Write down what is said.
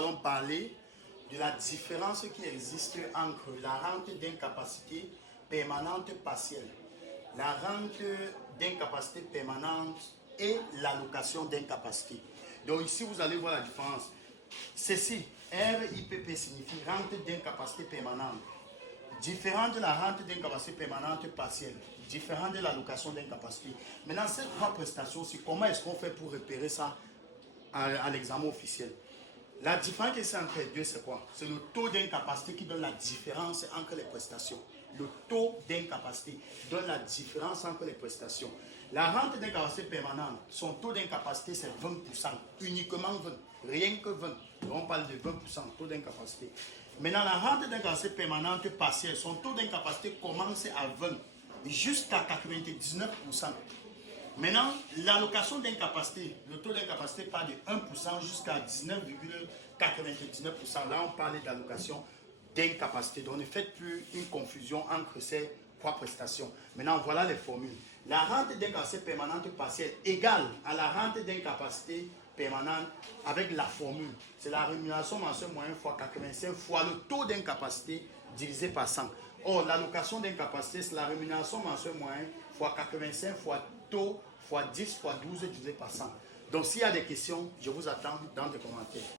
allons parler de la différence qui existe entre la rente d'incapacité permanente partielle, la rente d'incapacité permanente et l'allocation d'incapacité. Donc ici, vous allez voir la différence. Ceci, RIPP signifie rente d'incapacité permanente. Différent de la rente d'incapacité permanente partielle, différent de l'allocation d'incapacité. Maintenant, ces trois prestations, c'est comment est-ce qu'on fait pour repérer ça à l'examen officiel? La différence qui est entre les deux, c'est quoi? C'est le taux d'incapacité qui donne la différence entre les prestations. Le taux d'incapacité donne la différence entre les prestations. La rente d'incapacité permanente, son taux d'incapacité, c'est 20%. Uniquement 20. Rien que 20. Donc on parle de 20% taux d'incapacité. Maintenant, la rente d'incapacité permanente partielle, son taux d'incapacité commence à 20 jusqu'à 99%. Maintenant, l'allocation d'incapacité, le taux d'incapacité part de 1% jusqu'à 19,99%. Là, on parle d'allocation d'incapacité. Donc, ne faites plus une confusion entre ces trois prestations. Maintenant, voilà les formules. La rente d'incapacité permanente partielle égale à la rente d'incapacité permanente avec la formule. C'est la rémunération mensuelle moyenne fois 85 fois le taux d'incapacité divisé par 100. Or, l'allocation d'incapacité, c'est la rémunération mensuelle moyenne fois 85 fois taux fois 10 fois 12 divisé par 100. Donc, s'il y a des questions, je vous attends dans les commentaires.